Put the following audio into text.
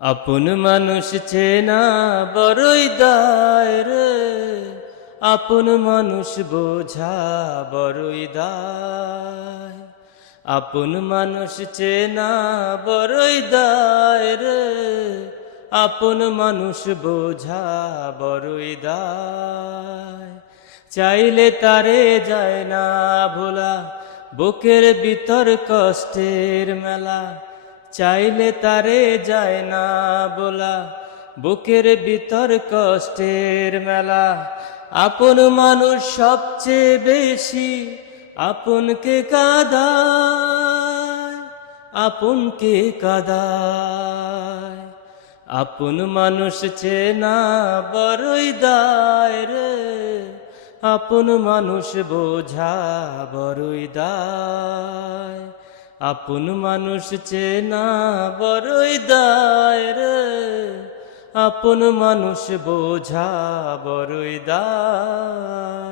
আপন মানুষ চেনা বড়ই দায় রে, আপন মানুষ বোঝা বড়ই দায়। আপন মানুষ চেনা বড়ই দায় রে, আপন মানুষ বোঝা বড়ই দায়। চাইলে তারে যায় না ভোলা, বুকের ভিতর কষ্টের মেলা। চাইলে তারে যায় না বলা, বুকের ভিতর কষ্টের মেলা। আপন মানুষ সবচেয়ে বেশি আপনকে কাঁদায়, আপনকে কাঁদায়। আপন মানুষ চেনা বড়ই দায় রে, আপন মানুষ বোঝা বড়ই দায়। আপন মানুষ চেনা বড়ই দায় রে, আপন মানুষ বোঝা বড়ই দায়।